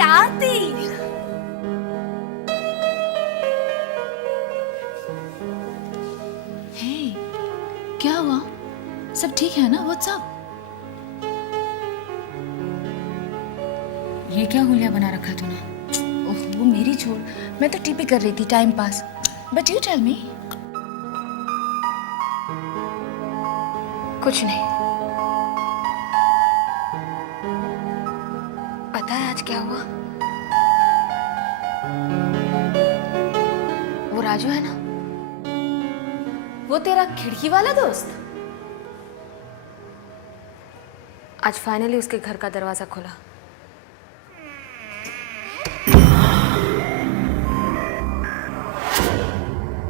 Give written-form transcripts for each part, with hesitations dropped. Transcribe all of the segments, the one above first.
आरती। हे, क्या हुआ? सब ठीक है ना? What's up? ये क्या हुलिया बना रखा है तूने? ओह, वो मेरी छोड़, मैं तो टीपी कर रही थी, time pass. But you tell me. कुछ नहीं। पता है आज क्या हुआ? वो राजू है ना, वो तेरा खिड़की वाला दोस्त, आज फाइनली उसके घर का दरवाजा खुला।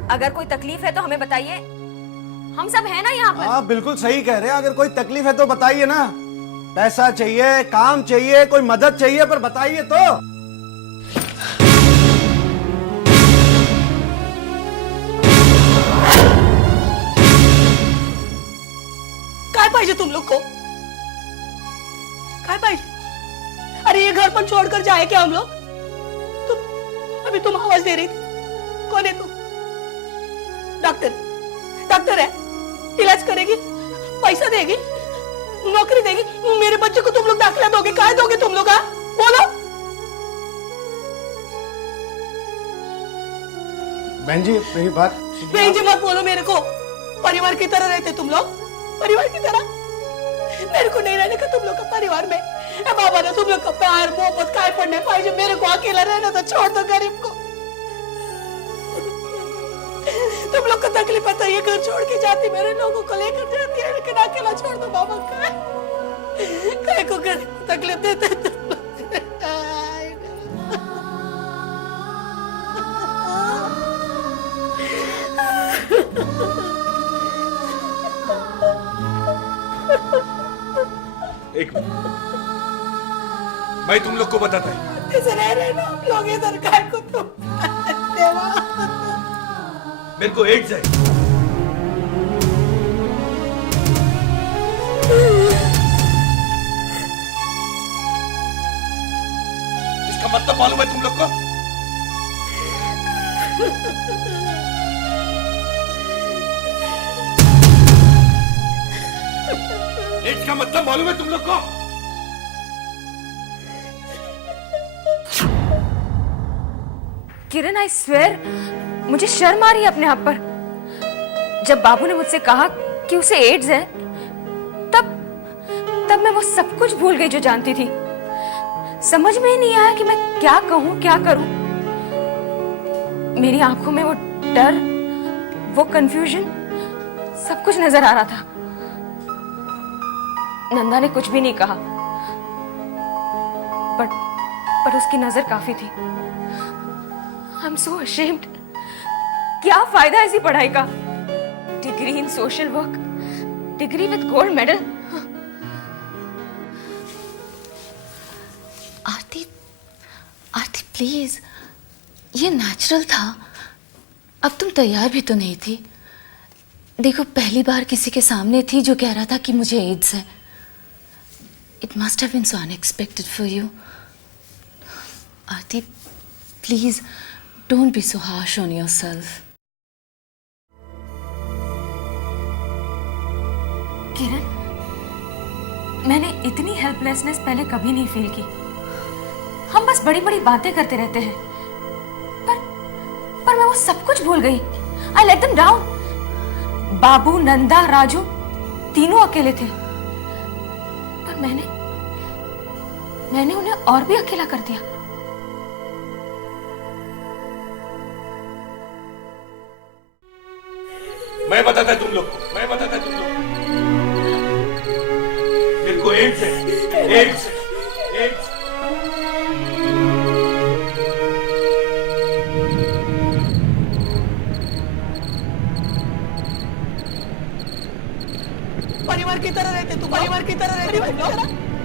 अगर कोई तकलीफ है तो हमें बताइए, हम सब हैं ना यहाँ पर। आप बिल्कुल सही कह रहे हैं। अगर कोई तकलीफ है तो बताइए ना। पैसा चाहिए, काम चाहिए, कोई मदद चाहिए, पर बताइए तो। काय पाहिजे तुम लोग को? काय पाहिजे? अरे ये घर पर छोड़कर जाए क्या हम लोग? तुम आवाज दे रही थी, कौन है तुम? डॉक्टर है, इलाज करेगी, पैसा देगी, नौकरी देगी, मेरे बच्चे को तुम लोग दाखिला दोगे? क्या दोगे तुम लोग? बोलो। बहन जी मेरी बात। बहन जी मत बोलो मेरे को। परिवार की तरह रहते तुम लोग, परिवार की तरह। मेरे को नहीं रहने का तुम लोग का परिवार में। बाबा ने तुम लोग का प्यार मोहब्बत काय पड़ने पाहिजे, मेरे को अकेला रहना तो छोड़ दो गरीब को। तुम लोग को तकलीफ पता है, ये घर छोड़ के जाती, मेरे लोगों को लेकर जाती है, लेकिन अकेला छोड़ दो बाबा। काय को गरीब को तकलीफ देते तुम लोग। एक मिनट, मैं तुम लोग को बताता हूँ। ऐसे रह रहे ना हम लोग इधर, काय को तुम देवा। मेरे को एड्स है। इसका मतलब मालूम है तुम लोग को? एड्स का मतलब मालूम है तुम लोग को? किरण, आई स्वेयर, मुझे शर्म आ रही है अपने आप पर। जब बाबू ने मुझसे कहा कि उसे एड्स है, तब मैं वो सब कुछ भूल गई जो जानती थी। समझ में ही नहीं आया कि मैं क्या कहूं, क्या करूं। मेरी आंखों में वो डर, वो कंफ्यूजन, सब कुछ नजर आ रहा था। नंदा ने कुछ भी नहीं कहा, पर उसकी नजर काफी थी। I am so ashamed. क्या फायदा ऐसी पढ़ाई का? Degree in social work, degree with gold medal. Aarti, Aarti please, ये नेचुरल था। अब तुम तैयार भी तो नहीं थी। देखो, पहली बार किसी के सामने थी जो कह रहा था कि मुझे एड्स है। It must have been so unexpected for you. Aarti please, don't be so harsh on yourself. Kiran, मैंने इतनी हेल्पलेसनेस पहले कभी नहीं फील की। हम बस बड़ी बड़ी बातें करते रहते हैं, पर मैं वो सब कुछ भूल गई। I let them down. Babu, Nanda, Raju तीनों अकेले थे, पर मैंने उन्हें और भी अकेला कर दिया। मैं बताता तुम लोग को, मैं बताता तुम लोग को। मेरे को एड्स है, एड्स, एड्स। परिवार की तरह रहते तुम, परिवार की तरह रहते तुम लोग,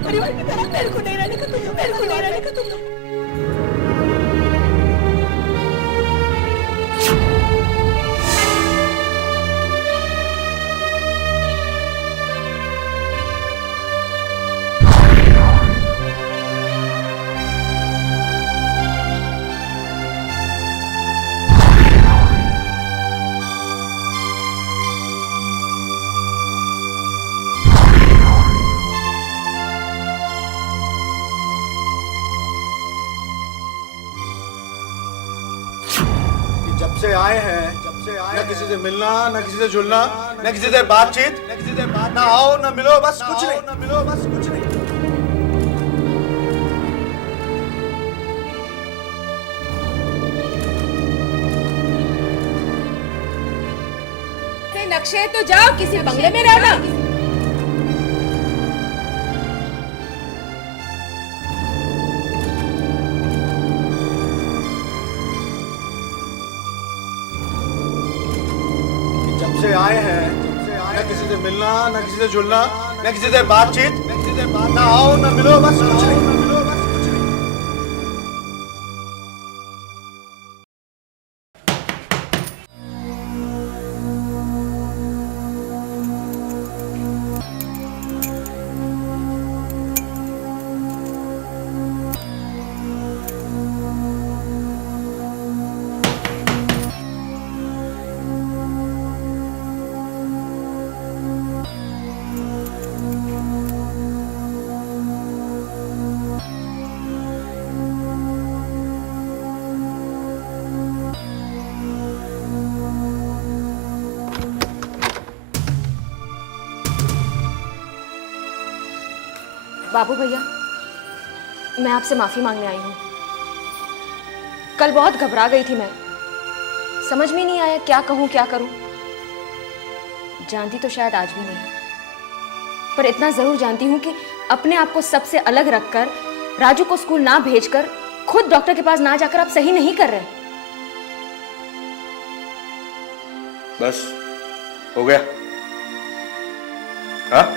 परिवार की तरह। मेरे को नहीं रहने का तुम लोग, मेरे को नहीं रहने का तुम लोग। आए हैं न किसी से मिलना, न किसी से जुलना, न किसी से बातचीत, ना आओ न मिलो, बस कुछ नहीं। नक्शे तो जाओ, किसी बंगले में रहना। जब से आए हैं न किसी से मिलना, न किसी से जुलना, न किसी से बातचीत, ना आओ न मिलो, बस कुछ नहीं। बाबू भैया, मैं आपसे माफी मांगने आई हूँ। कल बहुत घबरा गई थी मैं, समझ में नहीं आया क्या कहूँ क्या करूँ। जानती तो शायद आज भी नहीं, पर इतना जरूर जानती हूँ कि अपने आप को सबसे अलग रखकर, राजू को स्कूल ना भेजकर, खुद डॉक्टर के पास ना जाकर आप सही नहीं कर रहे। बस हो गया। हाँ,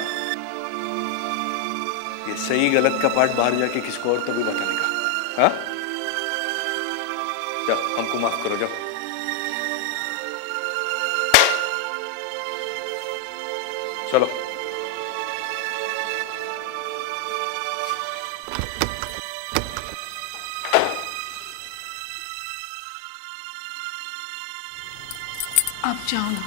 ये सही गलत का पार्ट बाहर जाके किसको और तो भी बताने का। हाँ, जाओ, हमको माफ करो, जाओ। चलो। आप जाओ ना।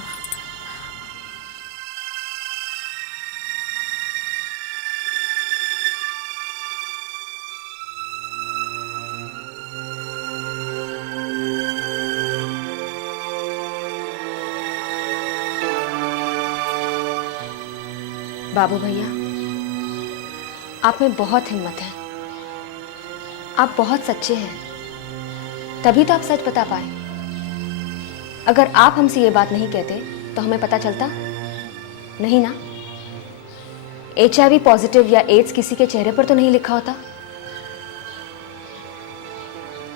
बाबू भैया, आप में बहुत हिम्मत है, आप बहुत सच्चे हैं, तभी तो आप सच बता पाए। अगर आप हमसे ये बात नहीं कहते तो हमें पता चलता नहीं ना। HIV पॉजिटिव या एड्स किसी के चेहरे पर तो नहीं लिखा होता।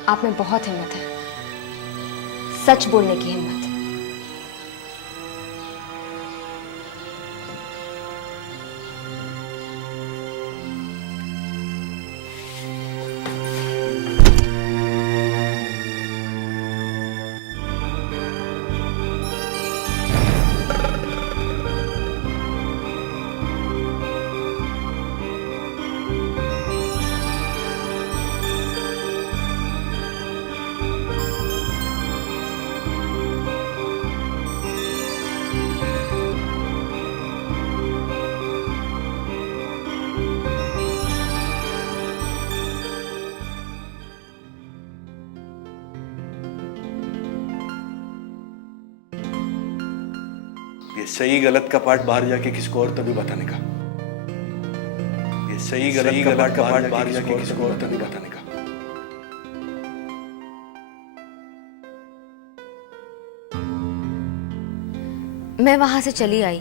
आप में बहुत हिम्मत है, सच बोलने की हिम्मत। ये सही गलत का पार्ट बाहर जाके किसको और तो भी बताने का। ये सही गलत का पार्ट बाहर जाके किसको और तो भी बताने का। मैं वहां से चली आई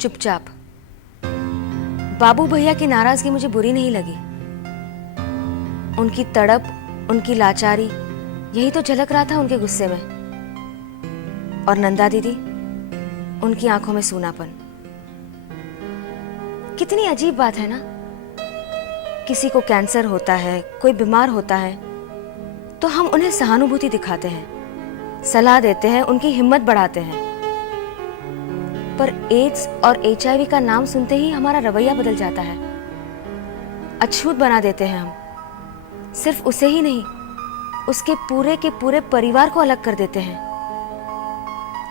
चुपचाप। बाबू भैया की नाराजगी मुझे बुरी नहीं लगी। उनकी तड़प, उनकी लाचारी, यही तो झलक रहा था उनके गुस्से में। और नंदा दीदी, उनकी आंखों में सूनापन। कितनी अजीब बात है ना, किसी को कैंसर होता है, कोई बीमार होता है, तो हम उन्हें सहानुभूति दिखाते हैं, सलाह देते हैं, उनकी हिम्मत बढ़ाते हैं। पर एड्स और HIV का नाम सुनते ही हमारा रवैया बदल जाता है, अछूत बना देते हैं हम। सिर्फ उसे ही नहीं, उसके पूरे के पूरे परिवार को अलग कर देते हैं,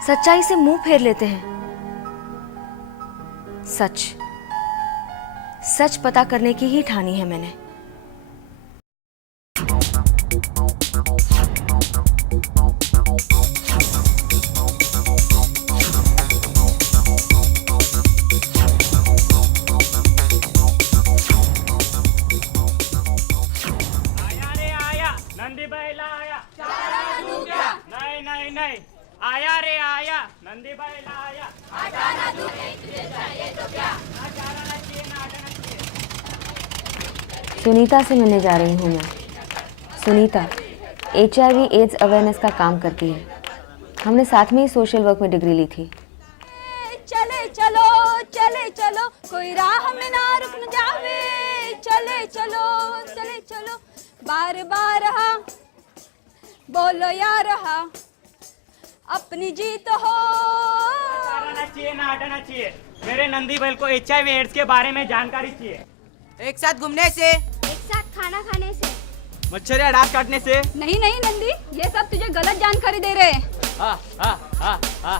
सच्चाई से मुंह फेर लेते हैं। सच सच पता करने की ही ठानी है मैंने। आया रे आया नंदी बैल आया सुनीता से मिलने जा रही हूँ मैं। सुनीता HIV एड्स अवेयरनेस का काम करती है। हमने साथ में ही सोशल वर्क में डिग्री ली थी। चले चलो कोई राह में ना रुक न जावे। चले चलो बार बार हा बोलो यार हा अपनी जीत हो। आना चाहिए ना हटाना चाहिए। मेरे नंदी बैल को HIV एड्स के बारे में जानकारी चाहिए। एक साथ घूमने से, एक साथ खाना खाने से मच्छर या डांस काटने से नहीं नंदी, ये सब तुझे गलत जानकारी दे रहे हैं।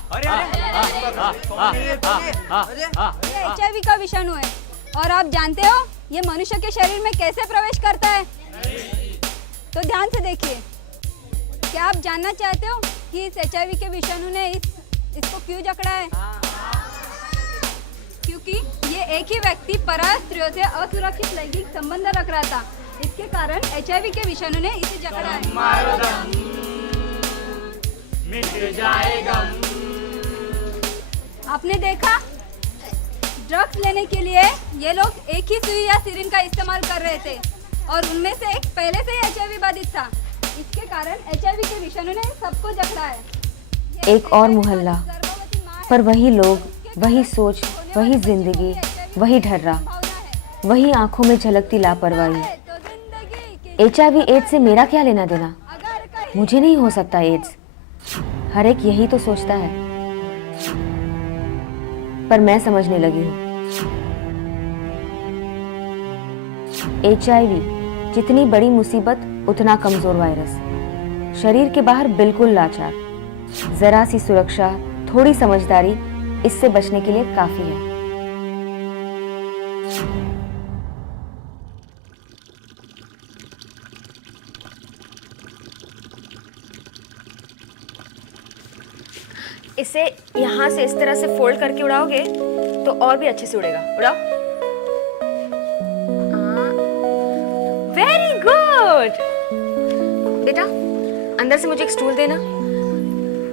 अरे ये HIV का विषाणु है और आप जानते हो ये मनुष्य के शरीर में कैसे प्रवेश करता है? तो ध्यान से देखिए। क्या आप जानना चाहते हो कि इस HIV के विषाणु ने इसको क्यों जकड़ा है? क्योंकि ये एक ही व्यक्ति पराय स्त्रियों से असुरक्षित लैंगिक संबंध रख रहा था। इसके कारण HIV के विषाणु ने इसे जकड़ा है। मिट जाएगा। आपने देखा, ड्रग्स लेने के लिए ये लोग एक ही सुई या सिरिंज का इस्तेमाल कर रहे थे और उनमें से एक पहले से ही HIV बाधित था। इसके कारण HIV के विषाणु ने सबको जकड़ा है। एक और मोहल्ला, पर वही लोग, वही सोच, वही जिंदगी, वही ढर्रा, वही आंखों में झलकती लापरवाही। HIV एड्स से मेरा क्या लेना देना? मुझे नहीं हो सकता एड्स। हर एक यही तो सोचता है, पर मैं समझने लगी हूँ। HIV जितनी बड़ी मुसीबत उतना कमजोर वायरस। शरीर के बाहर बिल्कुल लाचार। जरा सी सुरक्षा, थोड़ी समझदारी इससे बचने के लिए काफी है। इसे यहाँ से इस तरह से फोल्ड करके उड़ाओगे तो और भी अच्छे से उड़ेगा। उड़ाओ। वेरी गुड बेटा, अंदर से मुझे एक स्टूल देना।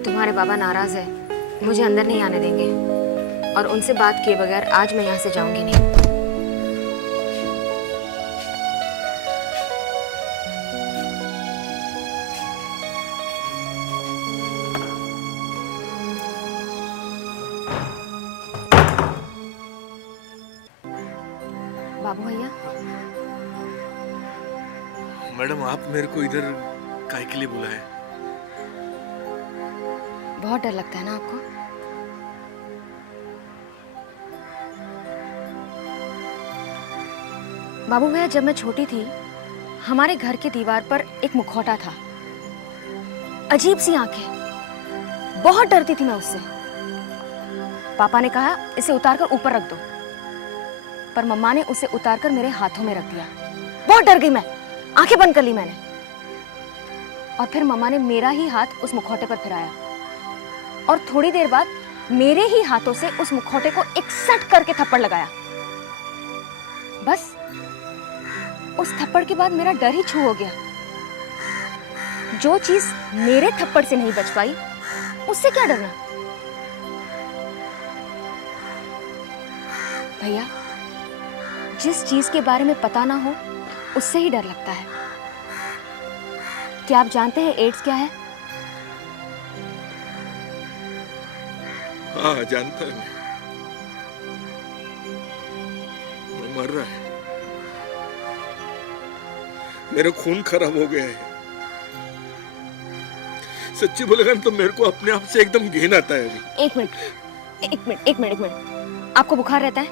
तुम्हारे बाबा नाराज है, मुझे अंदर नहीं आने देंगे और उनसे बात किए बगैर आज मैं यहाँ से जाऊंगी नहीं। बाबू भैया, मैडम आप मेरे को इधर काहे के लिए बुलाए? बहुत डर लगता है ना आपको? बाबू भैया, जब मैं छोटी थी हमारे घर की दीवार पर एक मुखौटा था। अजीब सी आंखें, बहुत डरती थी मैं उससे। पापा ने कहा इसे उतारकर ऊपर रख दो, पर मम्मा ने उसे उतारकर मेरे हाथों में रख दिया। बहुत डर गई मैं, आंखें बंद कर ली मैंने। और फिर मम्मा ने मेरा ही हाथ उस मुखौटे पर फिराया और थोड़ी देर बाद मेरे ही हाथों से उस मुखौटे को एक सट करके थप्पड़ लगाया। बस उस थप्पड़ के बाद मेरा डर ही छू हो गया। जो चीज मेरे थप्पड़ से नहीं बच पाई, उससे क्या डरना? भैया, जिस चीज के बारे में पता ना हो उससे ही डर लगता है। क्या आप जानते हैं एड्स क्या है? हाँ जानता है। मैं मर रहा है, मेरा खून खराब हो गया है। सच्ची बोलेगा ना तो मेरे को अपने आप से एकदम घिन आता है अभी। एक मिनट। आपको बुखार रहता है?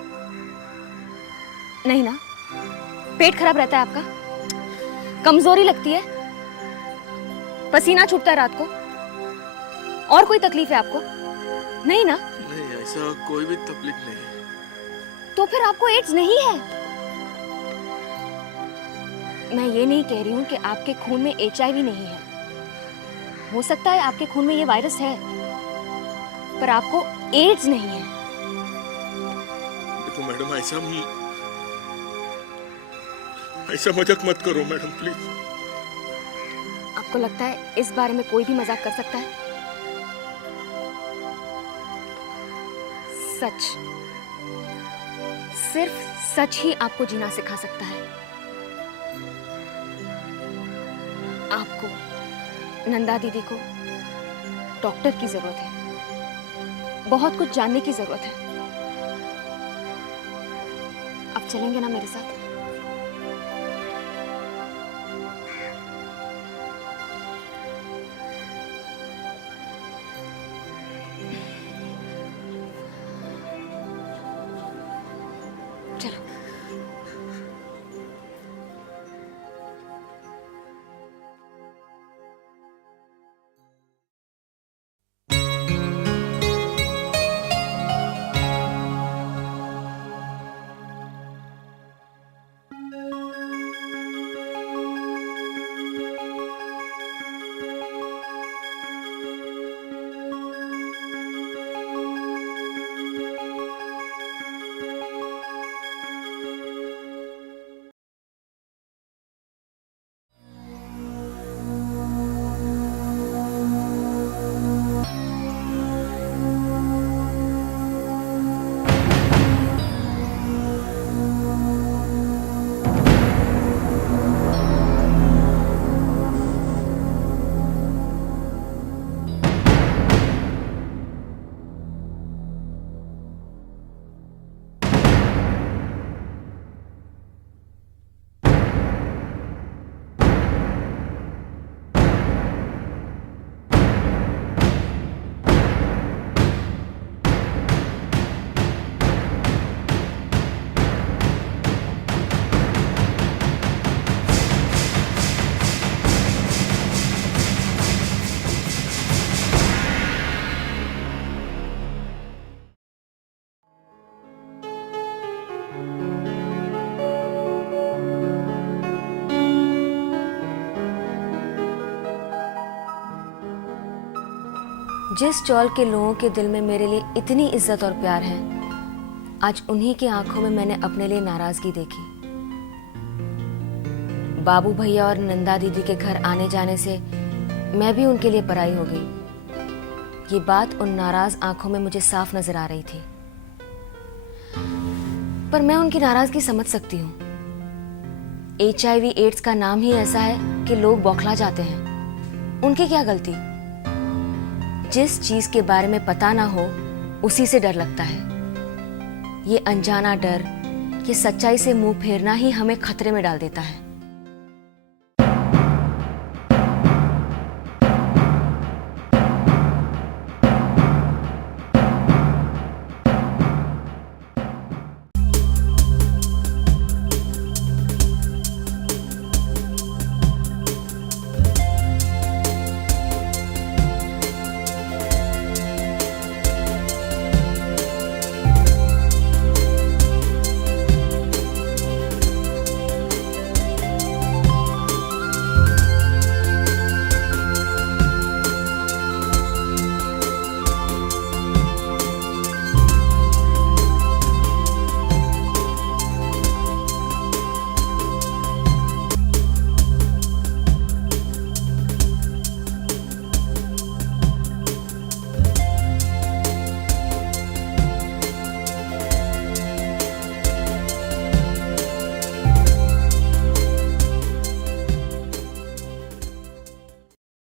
नहीं ना? पेट खराब रहता है आपका? कमजोरी लगती है? पसीना छूटता है रात को? और कोई तकलीफ है आपको? नहीं ना? नहीं, ऐसा कोई भी तकलीफ नहीं है। तो फिर आपको एड्स नहीं है। मैं ये नहीं कह रही हूँ कि आपके खून में HIV नहीं है। हो सकता है आपके खून में ये वायरस है, पर आपको एड्स नहीं है। देखो मैडम, ऐसा मजाक मत करो मैडम, प्लीज। आपको लगता है इस बारे में कोई भी मजाक कर सकता है? सच, सिर्फ सच ही आपको जीना सिखा सकता है। आपको, नंदा दीदी को डॉक्टर की जरूरत है, बहुत कुछ जानने की जरूरत है। आप चलेंगे ना मेरे साथ? चलो। जिस चौल के लोगों के दिल में मेरे लिए इतनी इज्जत और प्यार है, आज उन्हीं की आंखों में मैंने अपने लिए नाराजगी देखी। बाबू भैया और नंदा दीदी के घर आने जाने से मैं भी उनके लिए पराई हो गई। ये बात उन नाराज आंखों में मुझे साफ नजर आ रही थी, पर मैं उनकी नाराजगी समझ सकती हूँ। HIV एड्स का नाम ही ऐसा है कि लोग बौखला जाते हैं। उनकी क्या गलती? जिस चीज के बारे में पता ना हो उसी से डर लगता है। ये अनजाना डर, ये सच्चाई से मुंह फेरना ही हमें खतरे में डाल देता है।